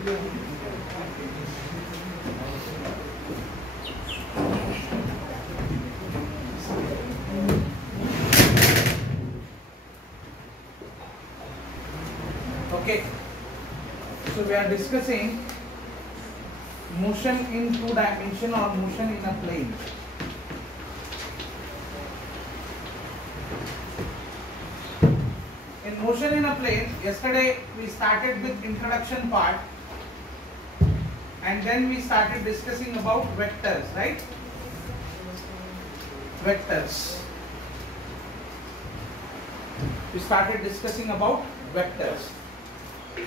Okay, so we are discussing motion in two dimension or motion in a plane. In motion in a plane, yesterday we started with introduction part and then we started discussing about vectors, right? Vectors. We started discussing about vectors.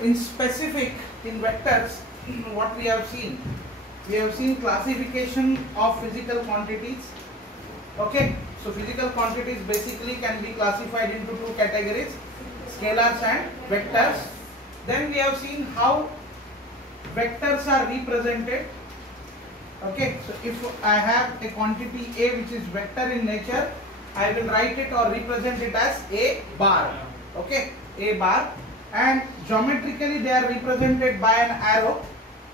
In specific, in vectors, what we have seen classification of physical quantities. Okay, so physical quantities basically can be classified into two categories, scalars and vectors. Then we have seen how vectors are represented. Okay, so if I have a quantity A which is vector in nature, I will write it or represent it as A bar. Okay, A bar. And geometrically they are represented by an arrow,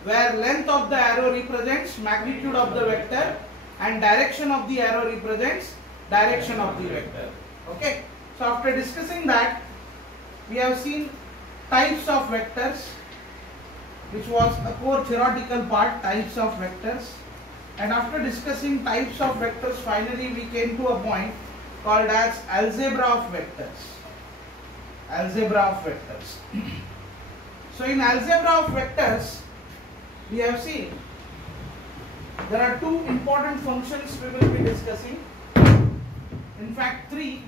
where length of the arrow represents magnitude of the vector and direction of the arrow represents direction of the vector. Okay, so after discussing that, we have seen types of vectors, which was a core theoretical part, types of vectors. And after discussing types of vectors, finally we came to a point called as algebra of vectors. Algebra of vectors. So in algebra of vectors, we have seen there are two important functions we will be discussing. In fact, three,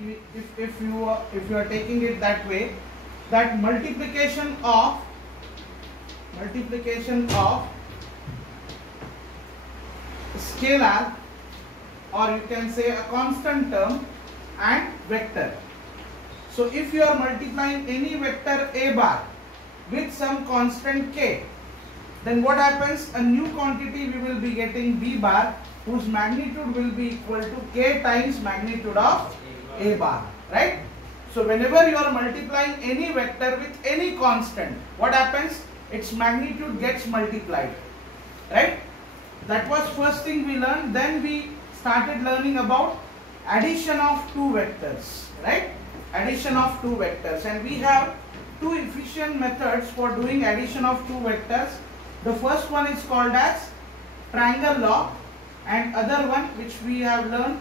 if you are taking it that way, that multiplication of scalar, or you can say a constant term, and vector. So if you are multiplying any vector A bar with some constant k, then what happens? A new quantity we will be getting B bar, whose magnitude will be equal to k times magnitude of A bar, right? So whenever you are multiplying any vector with any constant, what happens? Its magnitude gets multiplied, right? That was first thing we learned. Then we started learning about addition of two vectors, right? Addition of two vectors, and we have two efficient methods for doing addition of two vectors. The first one is called as triangle law, and other one which we have learned,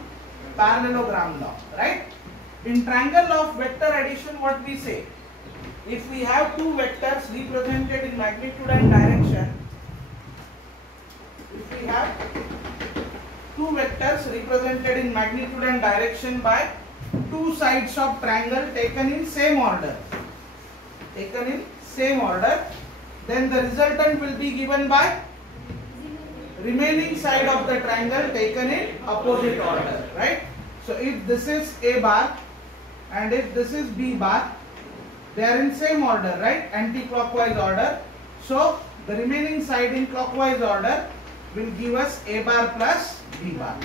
parallelogram law, right? In triangle law of vector addition, what we say, if we have two vectors represented in magnitude and direction, if we have two vectors represented in magnitude and direction by two sides of triangle taken in same order, then the resultant will be given by remaining side of the triangle taken in opposite order, right? So if this is A bar and if this is B bar, they are in same order, right? Anti-clockwise order. So the remaining side in clockwise order will give us A bar plus B bar.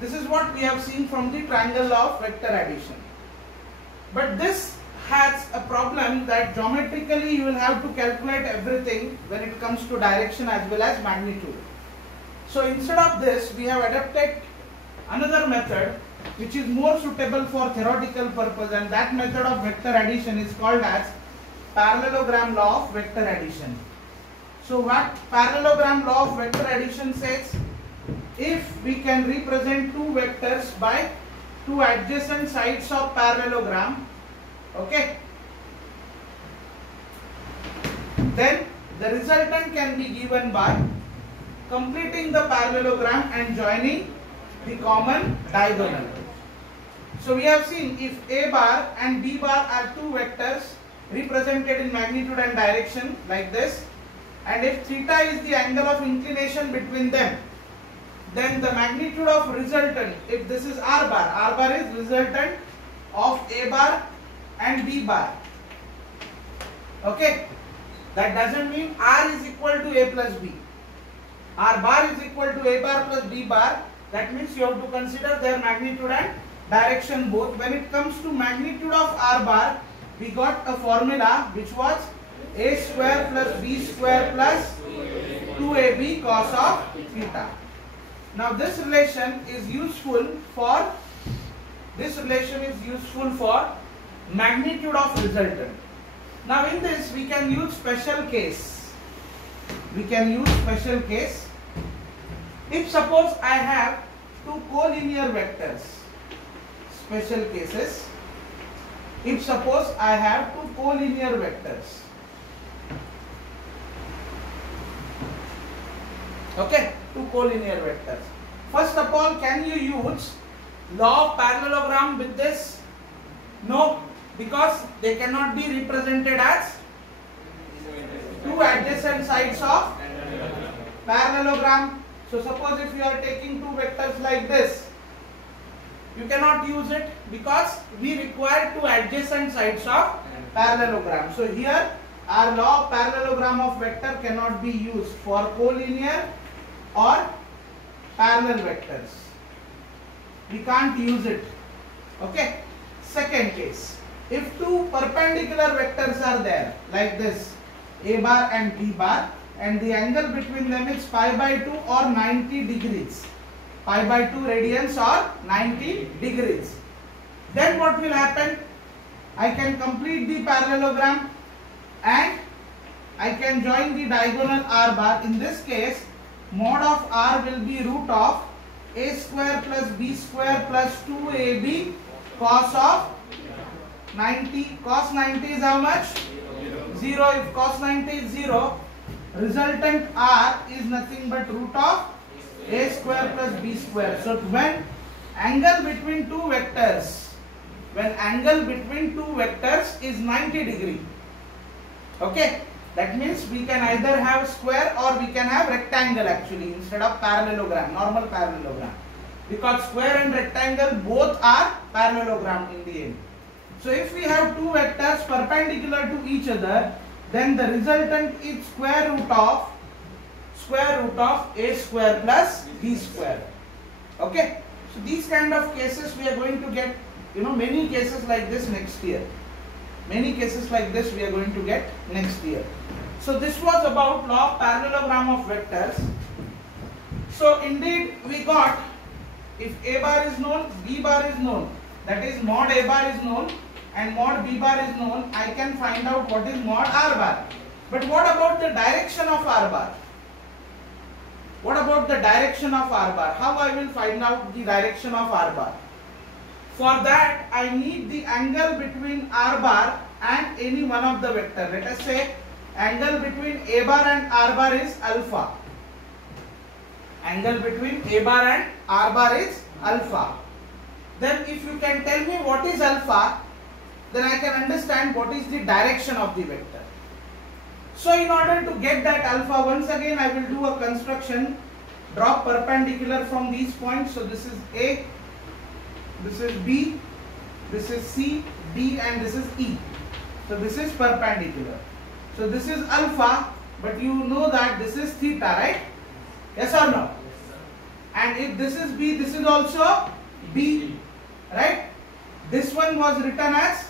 This is what we have seen from the triangle law of vector addition. But this has a problem that geometrically you will have to calculate everything when it comes to direction as well as magnitude. So instead of this, we have adapted another method which is more suitable for theoretical purpose, and that method of vector addition is called as parallelogram law of vector addition. So what parallelogram law of vector addition says, if we can represent two vectors by two adjacent sides of parallelogram, okay, then the resultant can be given by completing the parallelogram and joining the common diagonal. So we have seen if A bar and B bar are two vectors represented in magnitude and direction like this, and if theta is the angle of inclination between them, then the magnitude of resultant, if this is R bar is resultant of A bar and B bar. Okay, that doesn't mean R is equal to A plus B. R bar is equal to A bar plus B bar. That means you have to consider their magnitude and direction both. When it comes to magnitude of R bar, we got a formula which was a square plus b square plus 2ab cos of theta. Now this relation is useful for magnitude of resultant. Now in this we can use special case. If suppose I have two collinear vectors. Special cases. If suppose I have two collinear vectors. Okay, two collinear vectors. First of all, can you use law of parallelogram with this? No, because they cannot be represented as two adjacent sides of parallelogram. So suppose if you are taking two vectors like this, you cannot use it because we require two adjacent sides of parallelogram. So here our law of parallelogram of vector cannot be used for collinear or parallel vectors. We can't use it. Okay. Second case, if two perpendicular vectors are there like this, a bar and b bar, and the angle between them is pi by 2 or 90 degrees, pi by 2 radians or 90 degrees, then what will happen? I can complete the parallelogram and I can join the diagonal r bar. In this case, mod of r will be root of a square plus b square plus 2ab cos of 90. Cos 90 is how much? 0. If cos 90 is 0, resultant r is nothing but root of a square plus b square. So when angle between two vectors is 90 degree, okay, that means we can either have square or we can have rectangle actually instead of parallelogram, normal parallelogram, because square and rectangle both are parallelogram in the end. So if we have two vectors perpendicular to each other, then the resultant is square root of a square plus b square. Okay. So these kind of cases we are going to get, many cases like this next year. So this was about law of parallelogram of vectors. So indeed we got, if a bar is known, b bar is known, that is mod a bar is known and mod b bar is known, I can find out what is mod r bar. But what about the direction of r bar? How I will find out the direction of r bar? For that I need the angle between r bar and any one of the vector. Let us say angle between a bar and r bar is alpha. Then if you can tell me what is alpha, then I can understand what is the direction of the vector. So in order to get that alpha, once again I will do a construction, draw perpendicular from these points. So this is A, this is B, this is C, D and this is E. So this is perpendicular. So this is alpha, but you know that this is theta, right? Yes or no? And if this is B, this is also B, right? This one was written as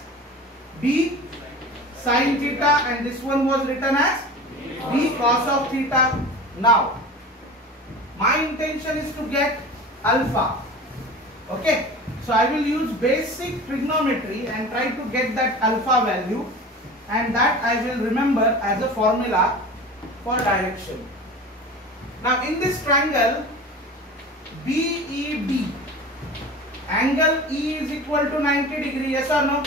B sin theta and this one was written as B cos of theta. Now, my intention is to get alpha. Okay, so I will use basic trigonometry and try to get that alpha value, and that I will remember as a formula for direction. Now in this triangle BED, angle E is equal to 90 degree, yes or no?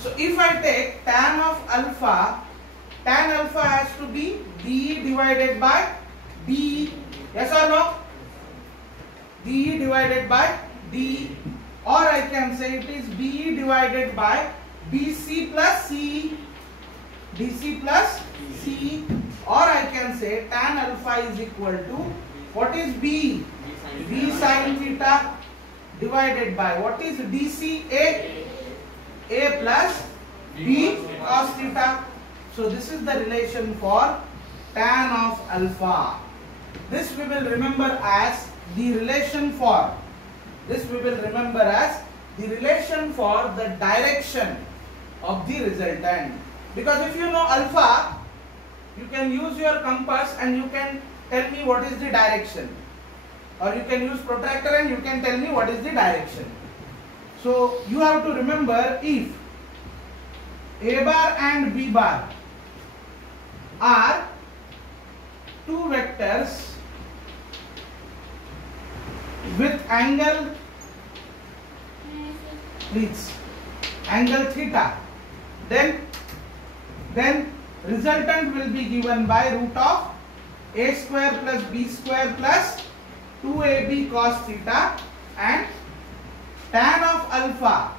So if I take tan of alpha, tan alpha has to be DE divided by DE, yes or no? DE divided by DE, or I can say it is BE divided by BC plus CE, BC plus CE, or I can say tan alpha is equal to, what is B? B sin theta divided by, what is DC? A plus B cos theta. So this is the relation for tan of alpha. This we will remember as the relation for, the direction of the resultant. Because if you know alpha, you can use your compass and you can tell me what is the direction, or you can use protractor and you can tell me what is the direction. So you have to remember, if A bar and B bar are two vectors with angle theta, then resultant will be given by root of a square plus b square plus 2ab cos theta, and tan of alpha,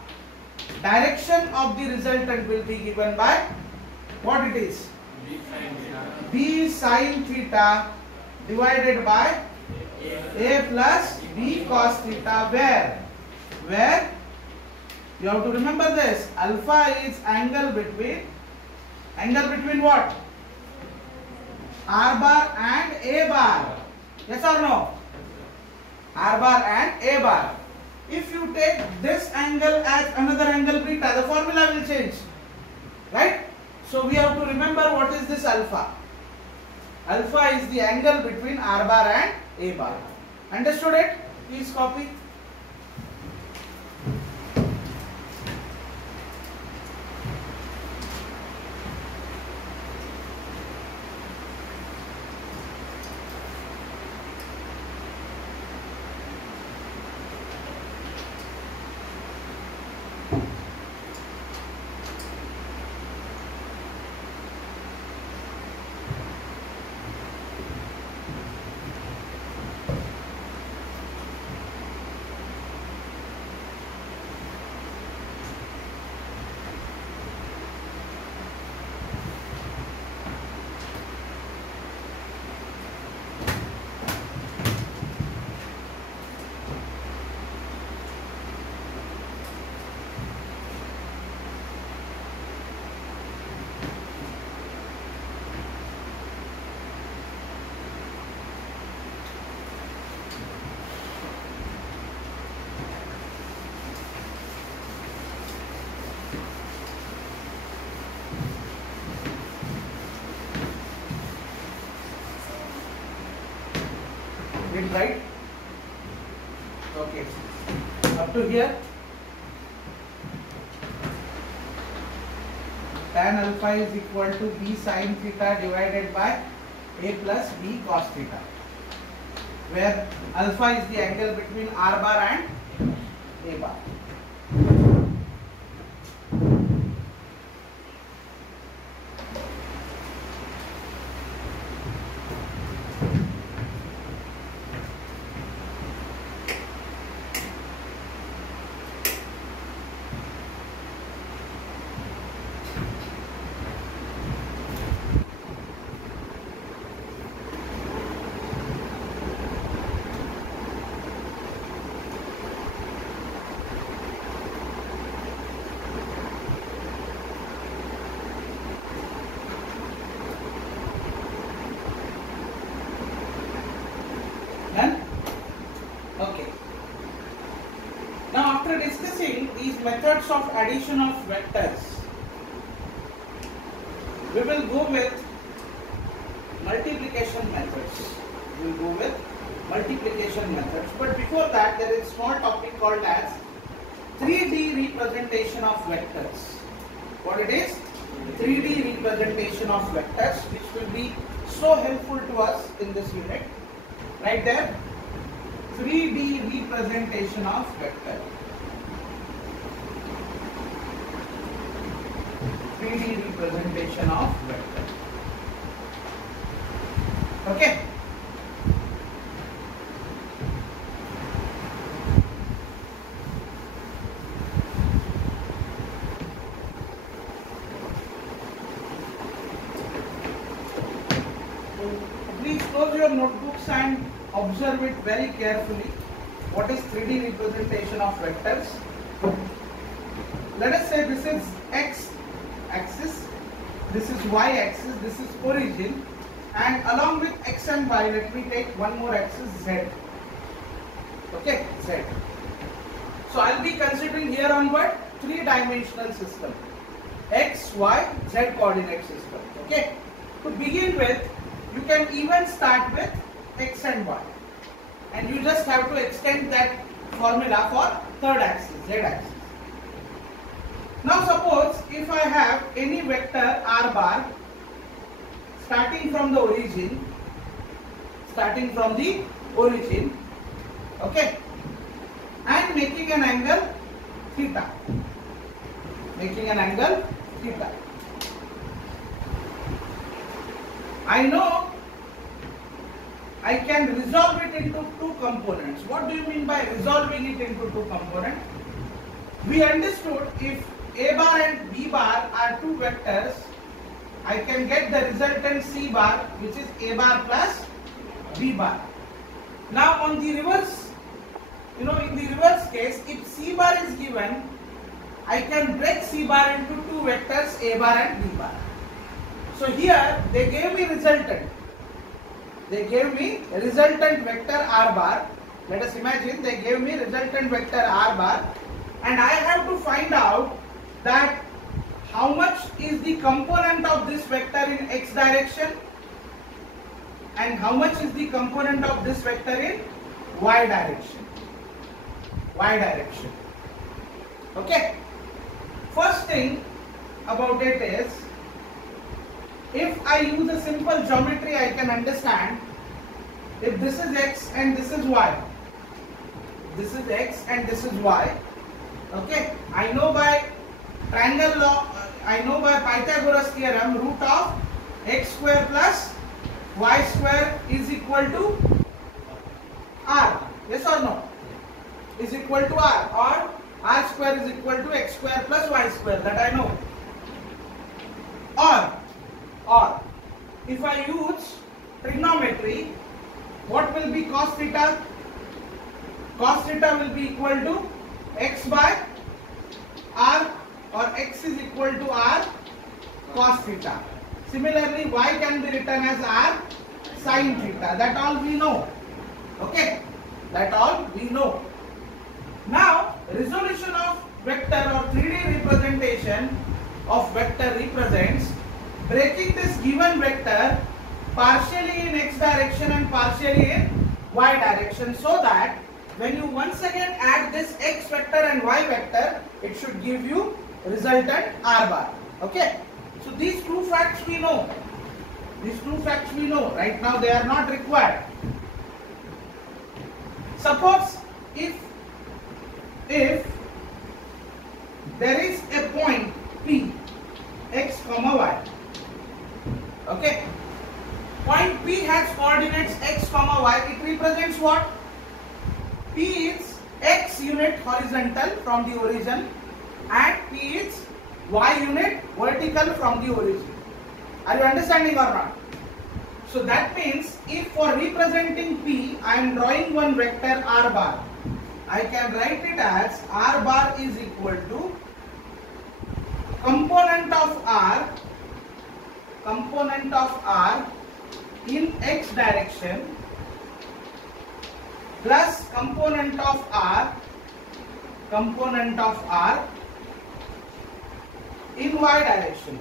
direction of the resultant, will be given by what it is? B sin theta divided by a plus b cos theta, where you have to remember this, alpha is angle between what? R bar and A bar. Yes or no? R bar and A bar. If you take this angle as another angle beta, the formula will change, right? So we have to remember what is this alpha. Alpha is the angle between R bar and A bar. Understood it? Please copy. Right? Okay. Up to here, tan alpha is equal to b sin theta divided by a plus b cos theta, where alpha is the angle between R bar and A bar. Methods of addition of vectors, we will go with multiplication methods. But before that, there is a small topic called as 3D representation of vectors. What it is? 3D representation of vectors, which will be so helpful to us in this unit. Right there, 3D representation of vectors. 3D representation of vector. Okay. Please close your notebooks and observe it very carefully. What is 3D representation of vectors? Let us say this is X axis, this is Y axis, this is origin, and along with X and Y, let me take one more axis, Z. Okay, Z. So I'll be considering here onward 3-dimensional system. x, y, z coordinate system. Okay. To begin with, you can even start with x and y, and you just have to extend that formula for third axis, z axis. Now suppose if I have any vector r bar starting from the origin, okay, and making an angle theta. I know I can resolve it into two components. What do you mean by resolving it into two components? We understood if a bar and b bar are two vectors, I can get the resultant c bar, which is a bar plus b bar. Now on the reverse, in the reverse case, if c bar is given, I can break c bar into two vectors a bar and b bar. So here they gave me resultant. They gave me resultant vector r bar. Let us imagine they gave me resultant vector r bar, and I have to find out that how much is the component of this vector in x direction and how much is the component of this vector in y direction. Okay. First thing about it is, if I use a simple geometry, I can understand if this is x and this is y. This is x and this is y. Okay. I know by triangle law, I know by Pythagoras theorem, root of x square plus y square is equal to r. Yes or no? Is equal to r, or r square is equal to x square plus y square. That I know. Or if I use trigonometry, what will be cos theta? Cos theta will be equal to x by r, or x is equal to r cos theta. Similarly, y can be written as r sin theta. That all we know. Okay, that all we know. Now, resolution of vector or 3D representation of vector represents breaking this given vector partially in x direction and partially in y direction, so that when you once again add this x vector and y vector, it should give you resultant r bar. Okay. So these two facts we know. Right now they are not required. Suppose if there is a point P, x comma y. Okay. Point P has coordinates x comma y. It represents what? P is x unit horizontal from the origin and P is y unit vertical from the origin. Are you understanding or not? So that means if for representing P I am drawing one vector r bar, I can write it as r bar is equal to component of r in x direction plus component of r in y direction.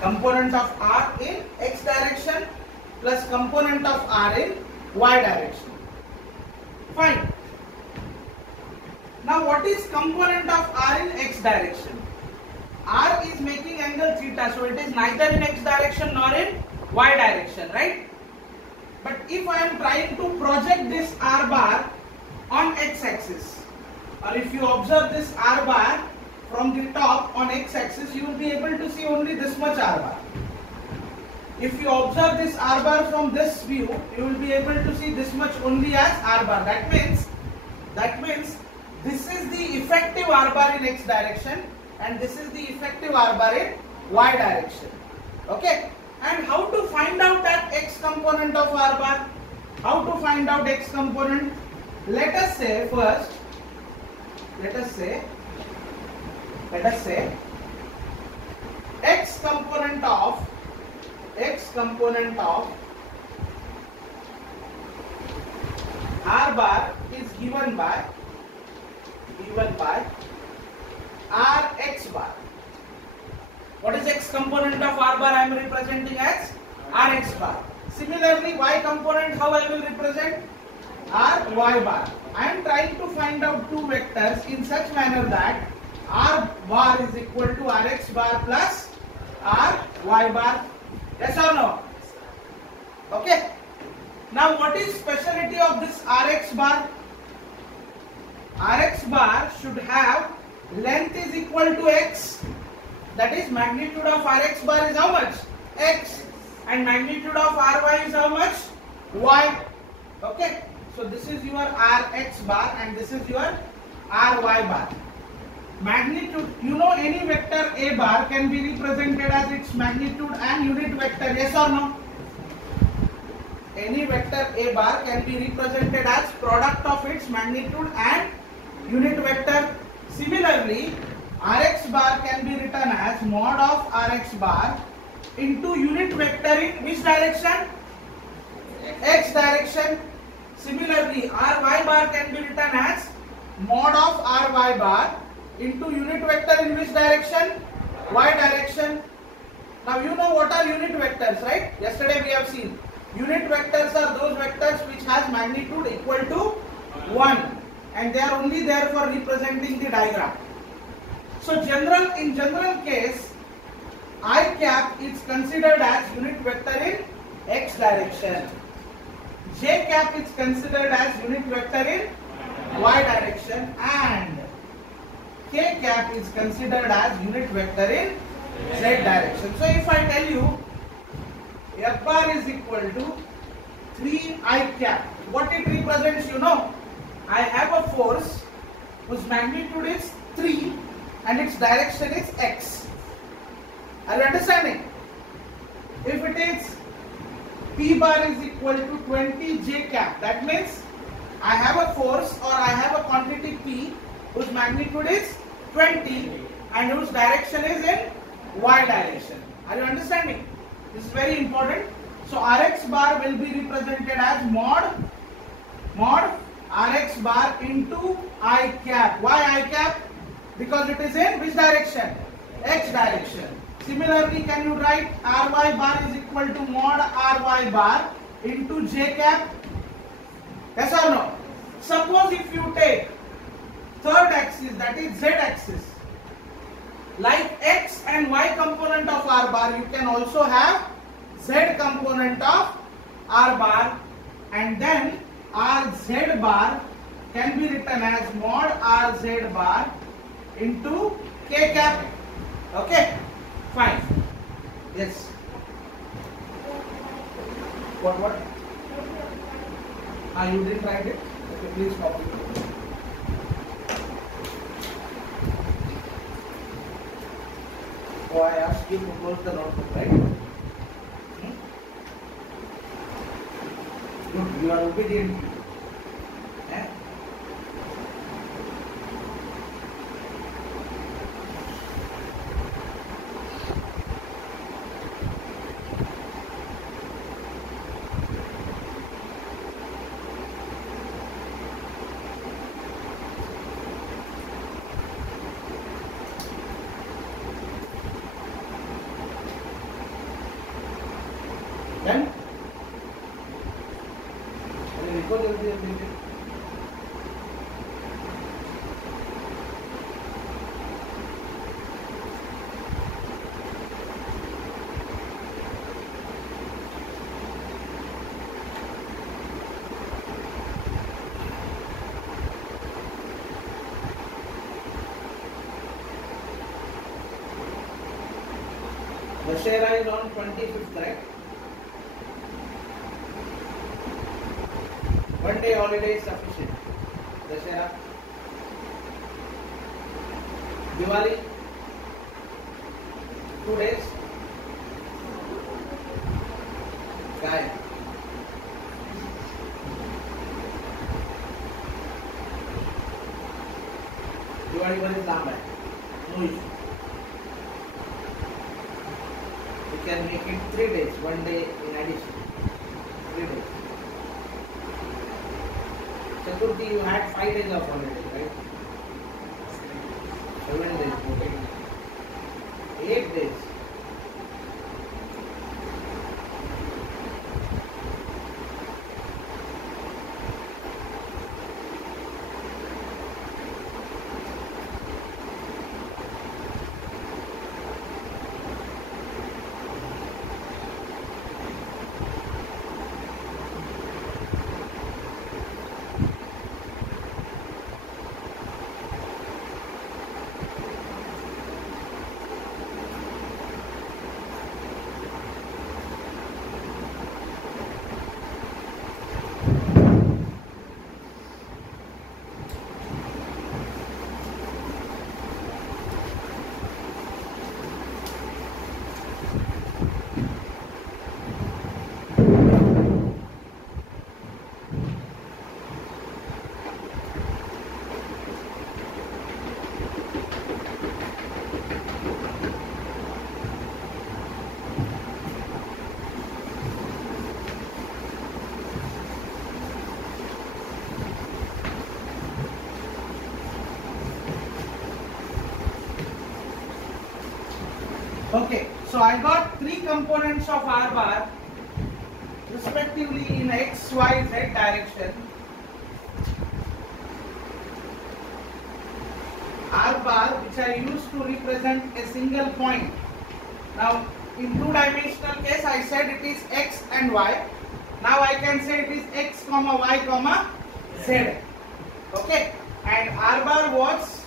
Component of r in x direction plus component of r in y direction. Fine. Now what is component of r in x direction? R is making angle theta, so it is neither in x direction nor in y direction, right? But if I am trying to project this r bar on x axis, or if you observe this r bar from the top on x axis, you will be able to see only this much r bar. If you observe this r bar from this view, you will be able to see this much only as r bar. That means this is the effective r bar in x direction and this is the effective r bar in y direction. Okay. And how to find out that x component of r bar? How to find out x component? Let us say first, let us say x component of r bar is given by R x bar. What is x component of R bar? I am representing as R x bar. Similarly, y component, how I will represent? R y bar. I am trying to find out two vectors in such manner that R bar is equal to R x bar plus R y bar. Yes or no? Okay. Now what is speciality of this R x bar? R x bar should have length is equal to x. That is, magnitude of R x bar is how much? X. And magnitude of R y is how much? Y. Okay. So this is your R x bar and this is your R y bar. Magnitude, you know, any vector A bar can be represented as its magnitude and unit vector. Yes or no? Any vector A bar can be represented as product of its magnitude and unit vector. Similarly, Rx bar can be written as mod of Rx bar into unit vector in which direction? X direction. Similarly, Ry bar can be written as mod of Ry bar into unit vector in which direction? Y direction. Now you know what are unit vectors, right? Yesterday we have seen. Unit vectors are those vectors which has magnitude equal to 1 and they are only there for representing the diagram. So in general case, I cap is considered as unit vector in x direction. J cap is considered as unit vector in y direction and K cap is considered as unit vector in z direction. So if I tell you F bar is equal to 3I cap, what it represents, you know? I have a force whose magnitude is 3 and its direction is x. Are you understanding? If it is P bar is equal to 20 J cap, that means I have a force or I have a quantity P whose magnitude is 20 and whose direction is in y direction. Are you understanding? This is very important. So Rx bar will be represented as mod Rx bar into I cap. Why I cap? Because it is in which direction? X direction. Similarly, can you write Ry bar is equal to mod Ry bar into J cap? Yes or no? Suppose if you take third axis, that is Z axis, like X and Y component of R bar, you can also have Z component of R bar, and then Rz bar can be written as mod Rz bar into K cap. Okay, fine. Yes. What? You didn't write it? Okay, please copy it. So I asked you to close the notebook, right? Good, you are obedient. Eh? Then लिखो जल्दी जल्दी. Dussehra is on 25th, right? One day holiday is sufficient. Dussehra. Diwali, 2 days. Sky. Diwali one is long, no issue. You can make it 3 days, 1 day in addition. 3 days. Chaturthi, you had 5 days of holiday, right? 7 days, 8 days. Okay, so I got three components of R bar respectively in X, Y, Z direction. R bar which I use to represent a single point. Now in two-dimensional case I said it is X and Y. Now I can say it is X, Y, Z. Okay, and R bar was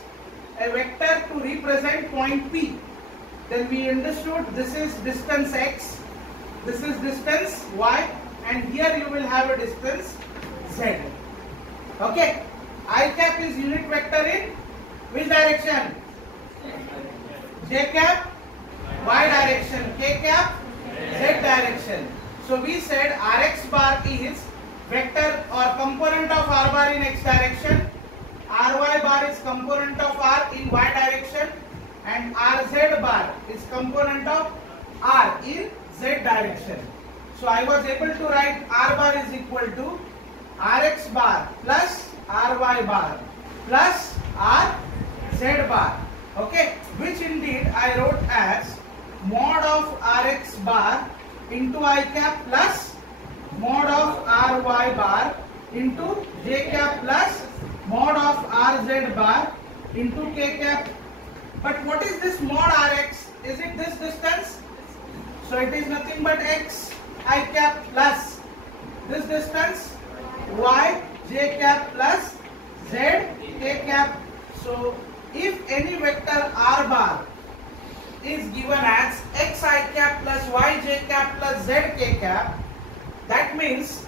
a vector to represent point P. Then we understood this is distance x, this is distance y, and here you will have a distance z. Okay, I cap is unit vector in which direction? J cap y direction, K cap z direction. So we said Rx bar is vector or component of R bar in x direction, Ry bar is component of R in y direction, and Rz bar is component of R in Z direction. So I was able to write R bar is equal to Rx bar plus Ry bar plus Rz bar. Okay, which indeed I wrote as mod of Rx bar into I cap plus mod of Ry bar into J cap plus mod of Rz bar into K cap. But what is this mod Rx? Is it this distance? So it is nothing but x I cap plus this distance y j cap plus z k cap. So if any vector R bar is given as x I cap plus y j cap plus z k cap, that means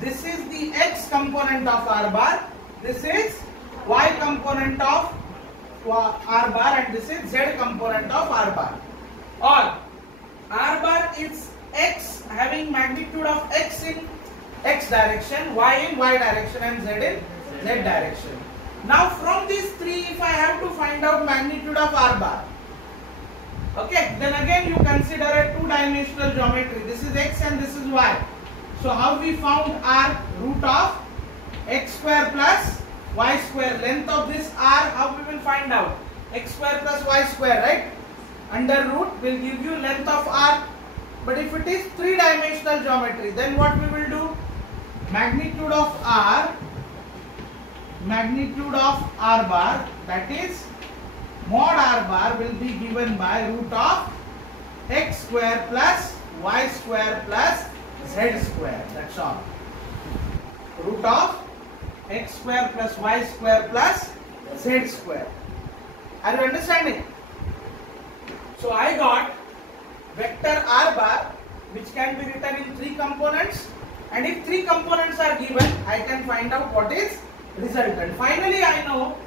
this is the x component of R bar, this is y component of R bar, and this is Z component of R bar. Or R bar is x having magnitude of x in x direction, y in y direction, and z in z direction. Now from these three, if I have to find out magnitude of R bar, okay, then again you consider a two-dimensional geometry. This is x and this is y. So how we found R? Root of x square plus y square. Length of this R, how we will find out? X square plus y square, right? Under root will give you length of R. But if it is three-dimensional geometry, then what we will do? Magnitude of R bar, that is mod R bar, will be given by root of x square plus y square plus z square. That's all. Root of x square plus y square plus z square. Are you understanding? So I got vector R bar which can be written in three components, and if three components are given, I can find out what is resultant. Finally, I know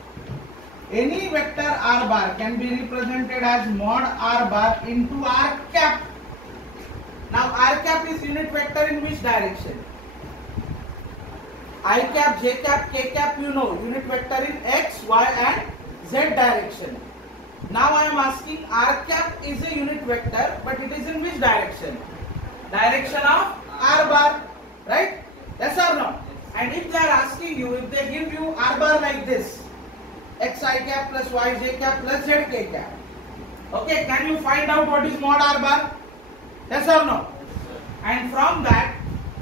any vector R bar can be represented as mod R bar into R cap. Now R cap is unit vector in which direction? I cap, J cap, K cap, you know, unit vector in x, y and z direction. Now I am asking R cap is a unit vector, but it is in which direction? Direction of R bar, right? Yes or no? And if they are asking you, if they give you R bar like this, xi cap plus yj cap plus zk cap. Okay, can you find out what is mod r bar? Yes or no? And from that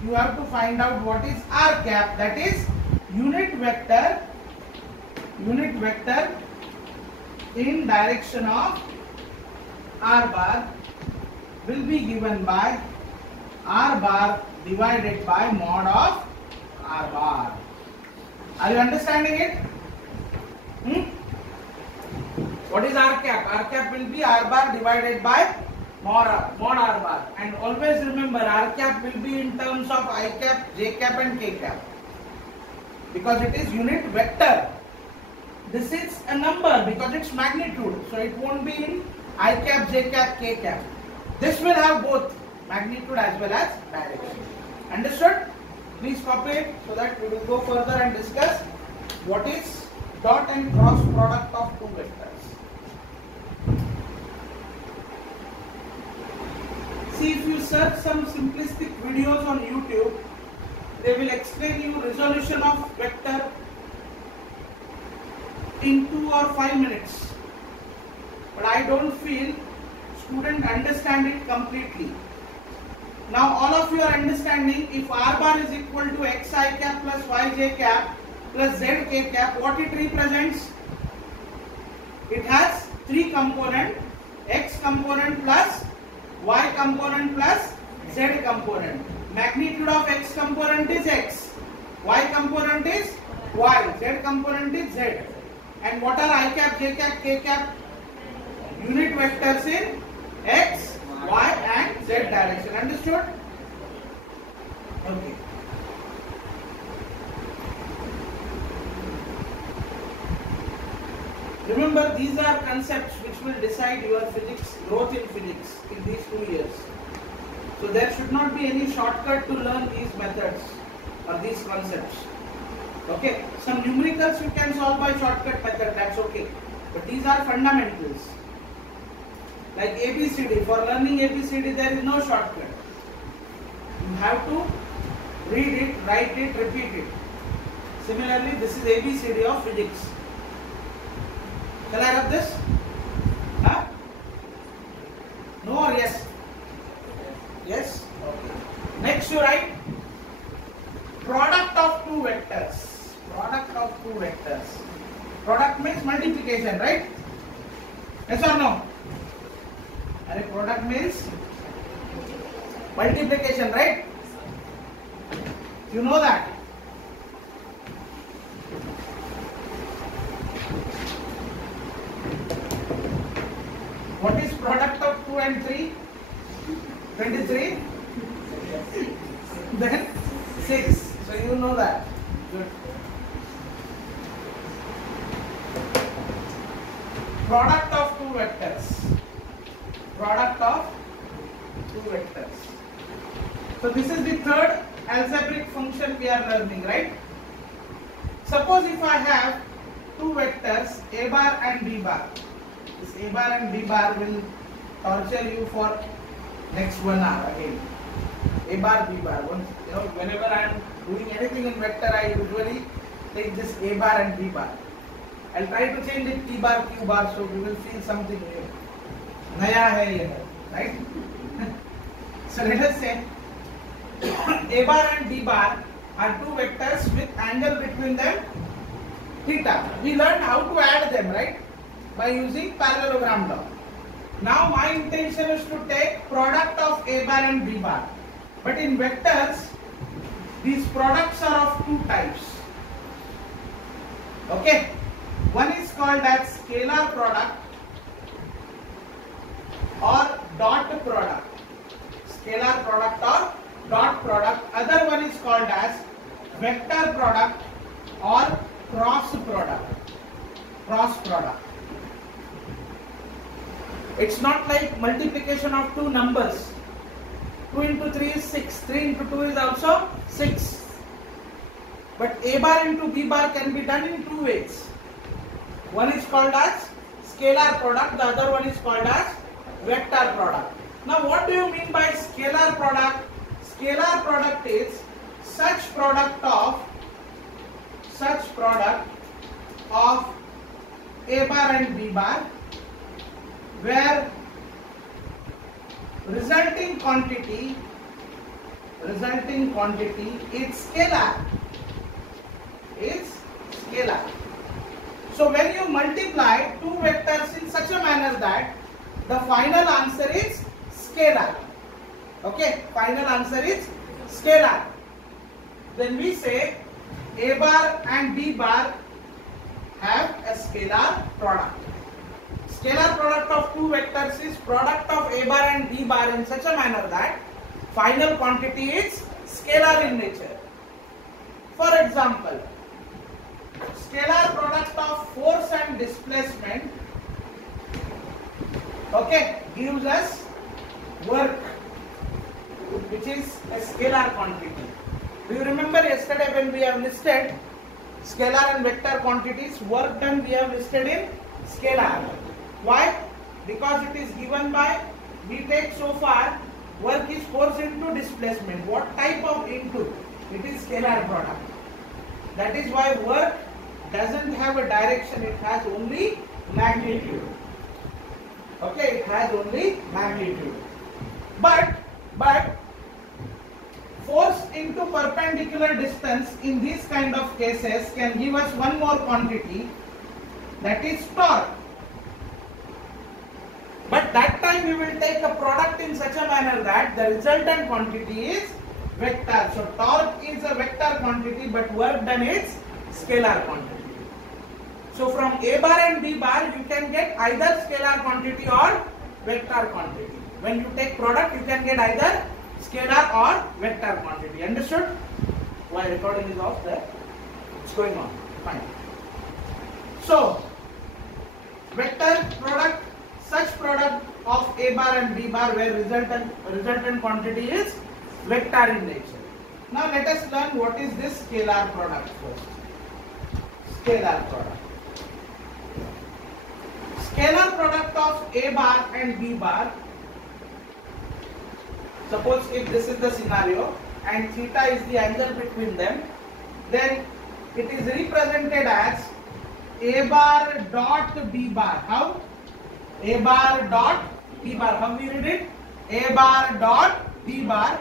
you have to find out what is r cap, that is unit vector in direction of r bar will be given by r bar divided by mod of r bar. Are you understanding it? What is r cap? R cap will be r bar divided by mod r bar, and always remember r cap will be in terms of I cap, j cap and k cap, because it is unit vector. This is a number because it's magnitude, so it won't be in I cap, j cap, k cap. This will have both magnitude as well as direction. Understood? Please copy it so that we will go further and discuss what is dot and cross product of two vectors. See, if you search some simplistic videos on YouTube, they will explain you resolution of vector in 2 or 5 minutes. But I don't feel student understand it completely. Now all of you are understanding, if r bar is equal to xi cap plus yj cap plus zk cap, what it represents? It has 3 components, x component plus y component plus z component. Magnitude of x component is x, y component is y, z component is z. And what are I cap, j cap, k cap? Unit vectors in x, y and z direction. Understood? Okay. Remember, these are concepts which will decide your physics, growth in physics in these 2 years. So there should not be any shortcut to learn these methods or these concepts. Okay, some numericals you can solve by shortcut method, that's okay. But these are fundamentals. Like ABCD, for learning ABCD there is no shortcut. You have to read it, write it, repeat it. Similarly, this is ABCD of physics. Shall I rub this? Huh? No or yes? Yes? Okay. Next you write product of two vectors. Product of two vectors. Product means multiplication, right? Yes or no? Product means multiplication, right? You know that. What is product of 2 and 3? 23. Then 6. So you know that. Good. Product of two vectors. Product of two vectors. So this is the third algebraic function we are learning, right? Suppose if I have two vectors a bar and b bar. This a bar and b bar will torture you for next 1 hour again. A bar, b bar. Whenever I am doing anything in vector, I usually take this a bar and b bar. I'll try to change it p bar, q bar, so we will feel something new. Naya hai ye, right? So let us say a bar and b bar are two vectors with angle between them theta. We learned how to add them, right? By using parallelogram law. Now my intention is to take product of a bar and b bar. But in vectors, these products are of two types. Okay? One is called as scalar product or dot product. Scalar product or dot product. Other one is called as vector product or cross product. Cross product. It's not like multiplication of two numbers. 2 into 3 is 6. 3 into 2 is also 6. But a bar into b bar can be done in two ways. One is called as scalar product, the other one is called as vector product. Now what do you mean by scalar product? Scalar product is such product of A bar and B bar, where resulting quantity is scalar. So when you multiply two vectors in such a manner that the final answer is scalar. Okay, final answer is scalar. Then we say A bar and B bar have a scalar product. Scalar product of two vectors is product of A bar and B bar in such a manner that final quantity is scalar in nature. For example, scalar product of force and displacement, okay, gives us work, which is a scalar quantity. Do you remember yesterday when we have listed scalar and vector quantities, work done we have listed in scalar. Why? Because it is given by, we take so far, work is force into displacement. What type of into? It is scalar product. That is why work doesn't have a direction, it has only magnitude. Okay, it has only magnitude. But force into perpendicular distance in these kind of cases can give us one more quantity, that is torque. But that time we will take a product in such a manner that the resultant quantity is vector. So torque is a vector quantity, but work done is scalar quantity. So from A bar and B bar you can get either scalar quantity or vector quantity. When you take product you can get either scalar or vector quantity. Understood? Why recording is off there? It's going on. Fine. So vector product, such product of A bar and B bar where resultant quantity is vector in nature. Now let us learn what is this scalar product first. Scalar product. Scalar product of A bar and B bar. Suppose if this is the scenario and theta is the angle between them, then it is represented as A bar dot B bar. How? A bar dot B bar. How we read it? A bar dot B bar.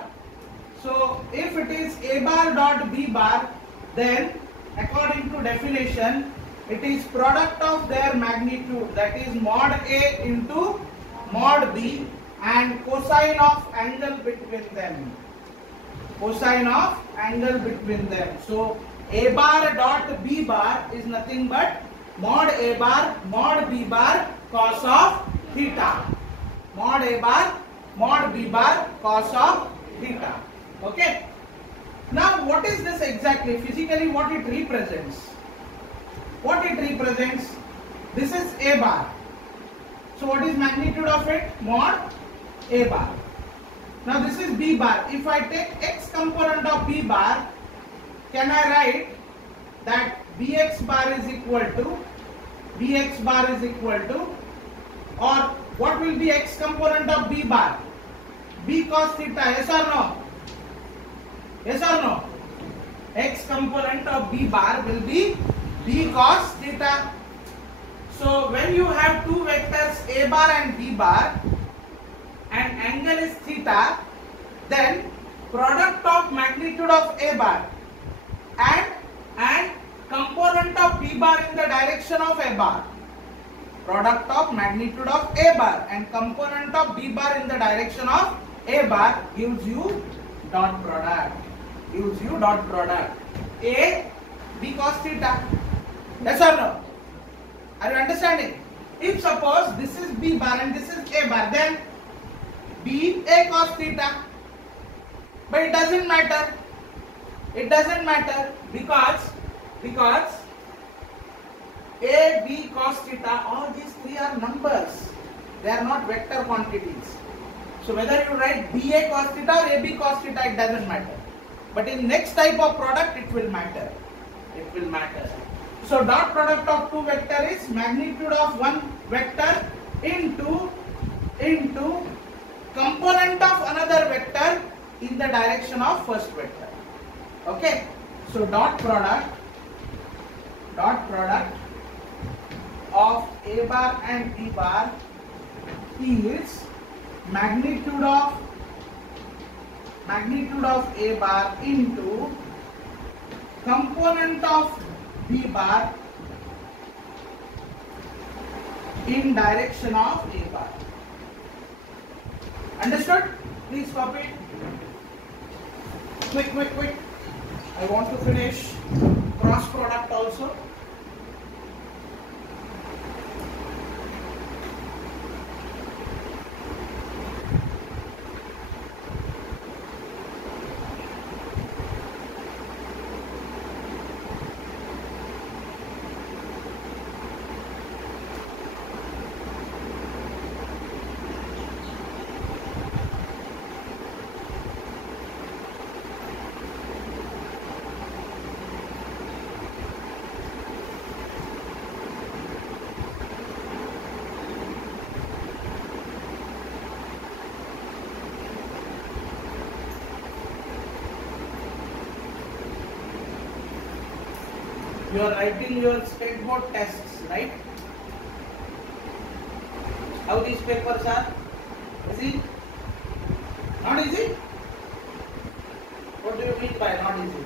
So if it is A bar dot B bar, then according to definition, it is product of their magnitude, that is mod A into mod B, and cosine of angle between them. Cosine of angle between them. So A bar dot B bar is nothing but mod A bar mod B bar cos of theta. Mod A bar mod B bar cos of theta. Okay. Now what is this exactly? Physically what it represents? What it represents? This is A bar. So what is magnitude of it? Mod A bar. Now this is B bar. If I take x component of B bar, can I write that Bx bar is equal to or what will be x component of B bar? B cos theta, yes or no? Yes or no? X component of B bar will be B cos theta. So when you have two vectors A bar and B bar and angle is theta, then product of magnitude of A bar and component of B bar in the direction of A bar. Product of magnitude of A bar and component of B bar in the direction of A bar gives you dot product. A B cos theta. Yes or no? Are you understanding? If suppose this is B bar and this is A bar, then B A cos theta. But it doesn't matter. It doesn't matter because A, B cos theta, all these three are numbers. They are not vector quantities. So whether you write BA cos theta or AB cos theta, it doesn't matter. But in next type of product, it will matter. It will matter. So dot product of two vector is magnitude of one vector into component of another vector in the direction of first vector. Okay. So dot product of A bar and B bar is magnitude of A bar into component of B bar in direction of A bar. Understood? Please copy it. Quick. I want to finish cross product also. You are writing your state board tests, right? How these papers are? Easy? Not easy? What do you mean by not easy?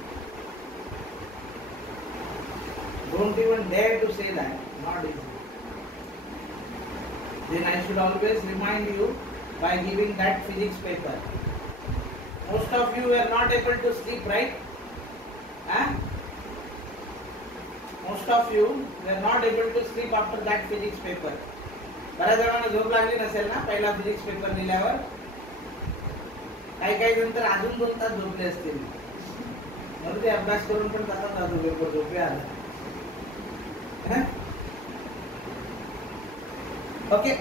Don't even dare to say that. Not easy. Then I should always remind you by giving that physics paper. Most of you were not able to sleep, right? Huh? Most of you were not able to sleep after that physics paper. बऱ्याच जणांना झोप लागली नसेल ना पहिला physics paper दिल्यावर. काही जण तर अजून 2 तास झोपले असतील. म्हणून ते अभ्यास करून पण जातात अजून पेपर झोपे आला. Okay.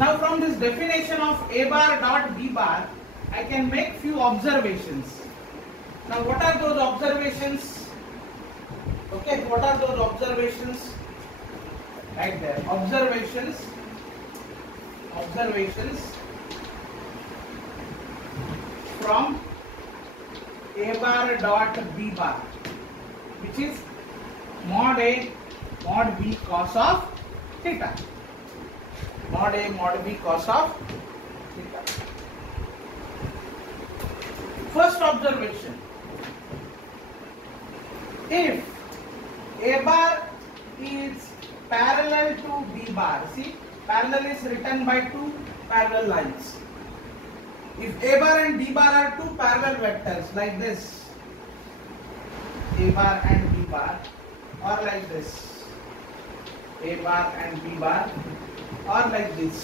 Now from this definition of A bar dot B bar, I can make few observations. Now what are those observations? Okay, what are those observations? Right there. Observations from A bar dot B bar, which is mod A mod B cos of theta. Mod A mod B cos of theta. First observation. If A bar is parallel to B bar, see, parallel is written by 2 parallel lines. If A bar and B bar are 2 parallel vectors like this, A bar and B bar, or like this, A bar and B bar, or like this.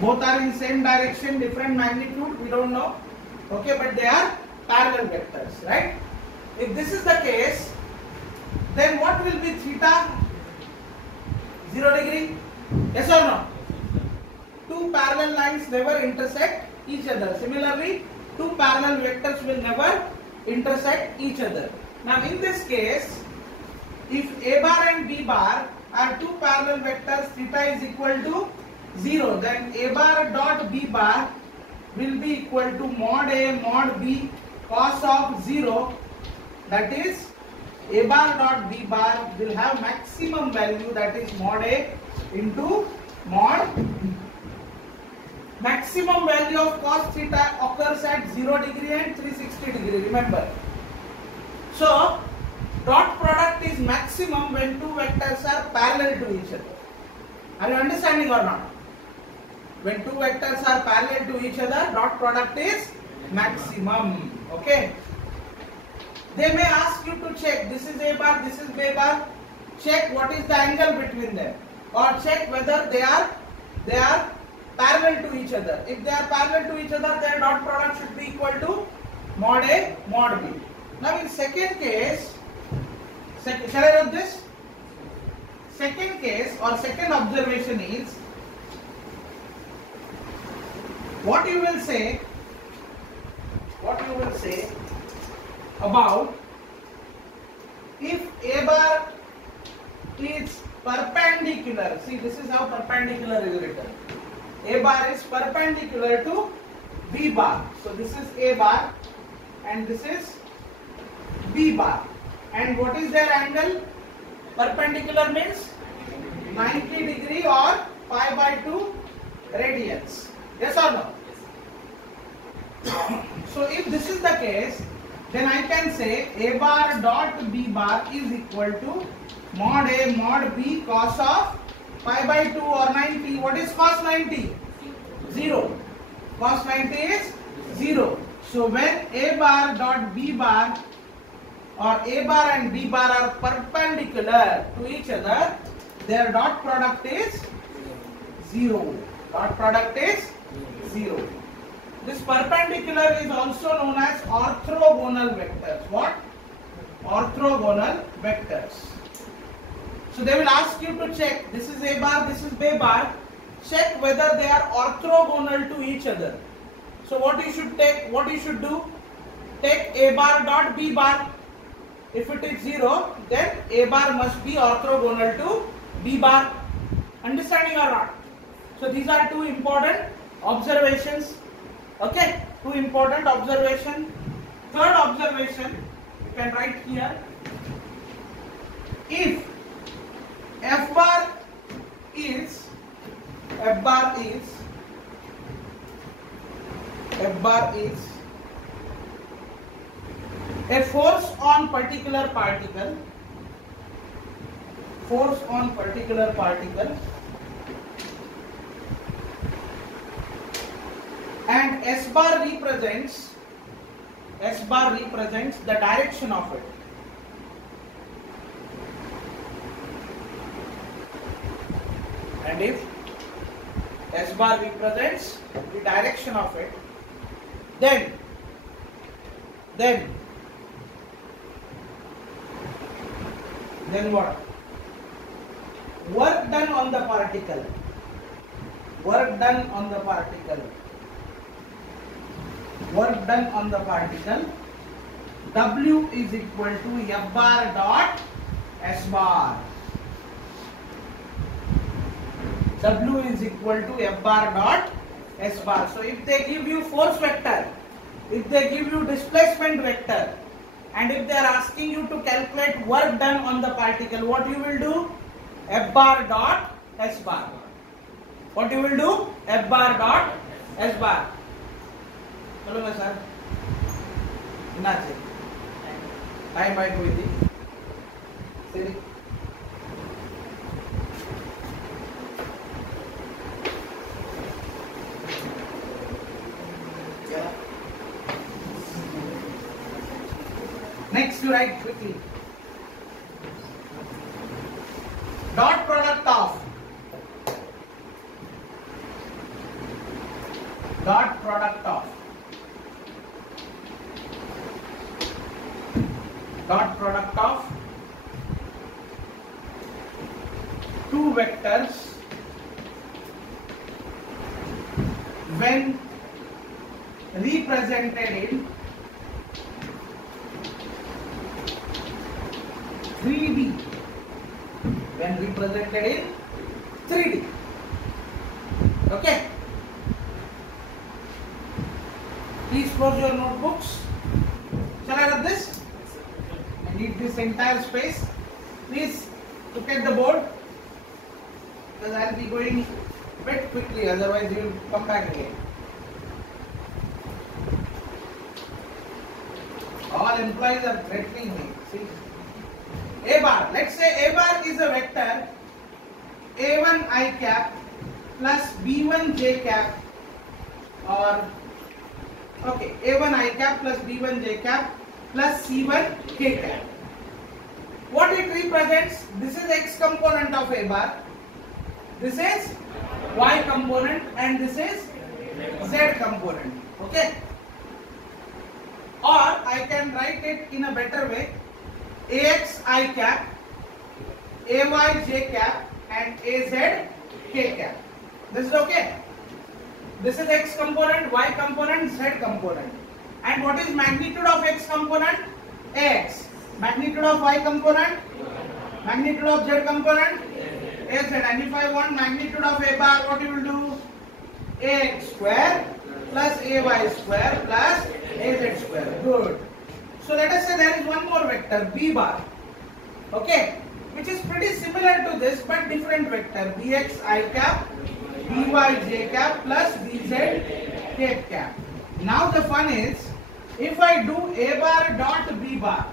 Both are in same direction, different magnitude, we don't know. Okay, but they are parallel vectors, right? If this is the case, then what will be theta? 0 degree? Yes or no? 2 parallel lines never intersect each other. Similarly, 2 parallel vectors will never intersect each other. Now in this case, if A bar and B bar are 2 parallel vectors, theta is equal to 0, then A bar dot B bar will be equal to mod A mod B cos of 0. That is, A bar dot B bar will have maximum value, that is mod A into mod B. Maximum value of cos theta occurs at 0 degree and 360 degree, remember. So dot product is maximum when 2 vectors are parallel to each other. Are you understanding or not? When 2 vectors are parallel to each other, dot product is maximum. Okay. They may ask you to check, this is A bar, this is B bar. Check what is the angle between them, or check whether they are parallel to each other. If they are parallel to each other, their dot product should be equal to mod A mod B. Now in second case, shall I write this? Second case or second observation is, what you will say about if A bar is perpendicular. See, this is how perpendicular is written. A bar is perpendicular to B bar. So this is A bar and this is B bar. And what is their angle? Perpendicular means 90 degree or pi by 2 radians. Yes or no? So if this is the case, then I can say A bar dot B bar is equal to mod A mod B cos of pi by 2 or 90. What is cos 90? 0. Cos 90 is 0. So when A bar dot B bar or A bar and B bar are perpendicular to each other, their dot product is 0. Dot product is 0. This perpendicular is also known as orthogonal vectors. What? Orthogonal vectors. So they will ask you to check, this is A bar, this is B bar. Check whether they are orthogonal to each other. So what you should do? Take A bar dot B bar. If it is 0, then A bar must be orthogonal to B bar. Understanding or not? So these are two important observations. Okay, two important observation. Third observation, you can write here. If F bar is a force on particular particle, and S bar represents the direction of it. And if S bar represents the direction of it, then what? Work done on the particle. W is equal to F bar dot S bar. W is equal to F bar dot S bar. So if they give you force vector, if they give you displacement vector, and if they are asking you to calculate work done on the particle, what you will do? F bar dot S bar. What you will do? F bar dot S bar. Hello, sir. Time I go with Next, you write quickly. Dot product of two vectors when represented in 3D. When represented in 3D. Okay. Please close your notebooks. Shall I rub this? I need this entire space. Please look at the board, because I will be going a bit quickly, otherwise you will come back again. All employees are threatening me. See? A bar. Let's say A bar is a vector A1 I cap plus B1 J cap, or okay, A1 I cap plus B1 J cap plus C1 K cap. What it represents? This is X component of A bar, this is Y component, and this is Z component. Okay. Or I can write it in a better way. AX I cap, AY J cap, and AZ K cap. This is okay. This is X component, Y component, Z component. And what is magnitude of X component? Ax. Magnitude of y component, magnitude of z component, Az. And if I want magnitude of a bar, what you will do? Ax square plus ay square plus az square. Good. So let us say there is one more vector, b bar. Okay, which is pretty similar to this but different vector, bx I cap, by j cap plus bz k cap. Now the fun is, if I do a bar dot b bar,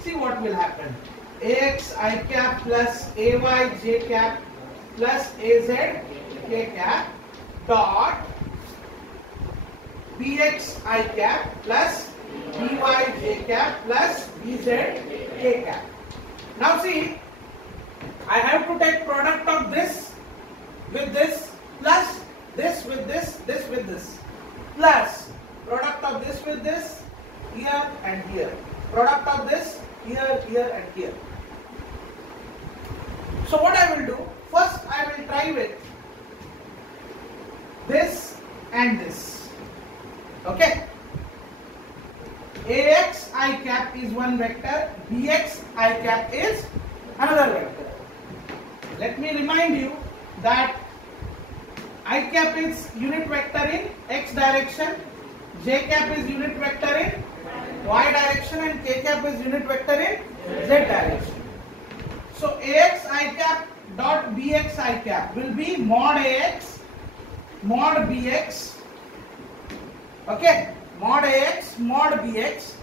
see what will happen. Ax I cap plus ay j cap plus az k cap dot bx I cap plus by j cap plus bz k cap. Now see, I have to take product of this with this plus this with this with this plus product of this with this here and here, product of this here, here and here. So what I will do, first I will try with this and this. Okay, Ax I cap is one vector, Bx I cap is another vector. Let me remind you that I cap is unit vector in x direction, j cap is unit vector in y direction and k cap is unit vector in z direction. So Ax I cap dot Bx I cap will be mod Ax mod Bx. Okay, mod Ax mod Bx.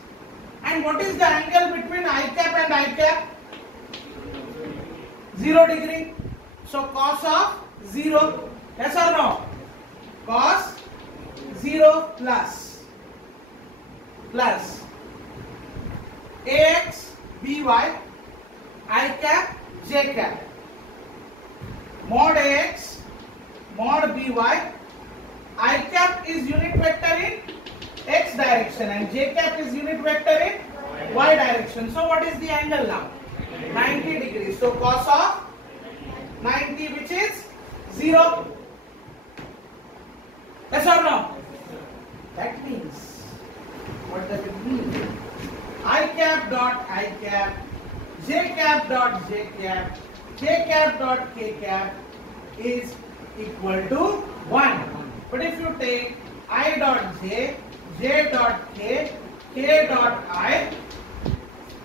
And what is the angle between I cap and I cap? 0 degree. So cos of 0. Yes or no? Cos 0 plus Ax by I cap j cap mod Ax mod by I cap is unit vector in x direction and j cap is unit vector in y direction. So what is the angle now? 90 degrees. So cos of 90, which is 0. Yes or no? That means, what does it mean? I cap dot I cap, j cap dot j cap, k cap dot k cap is equal to 1. But if you take I dot j, j dot k, k dot I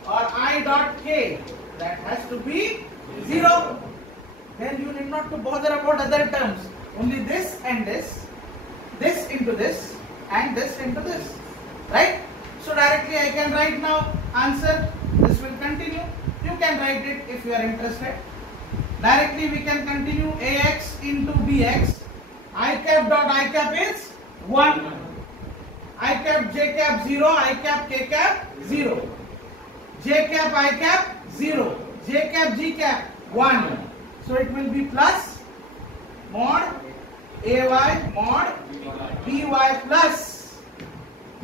or I dot k, that has to be 0. Then you need not to bother about other terms. Only this and this into this and this into this. Right? So directly I can write now answer. This will continue. You can write it if you are interested. Directly we can continue Ax into Bx. I cap dot I cap is 1. I cap j cap 0. I cap k cap 0. J cap I cap 0. J cap g cap 1. So it will be plus mod ay mod by plus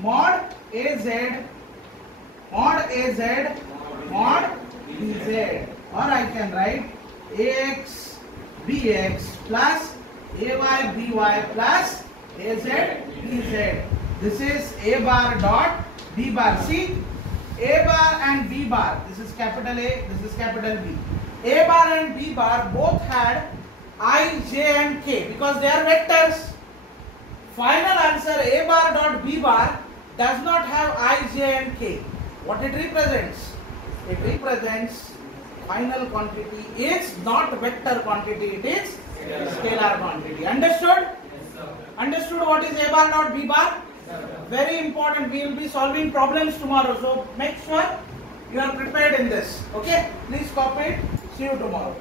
mod az mod bz, or I can write Ax Bx plus ay by plus az bz. This is a bar dot b bar. See, a bar and b bar, this is capital A, this is capital B. A bar and B bar both had I, J and K because they are vectors. Final answer A bar dot B bar does not have I, J and K. What it represents? It represents final quantity is not vector quantity, it is scalar quantity. Understood? Understood what is A bar dot B bar? Very important. We will be solving problems tomorrow. So make sure you are prepared in this. Okay? Please copy it. See you tomorrow.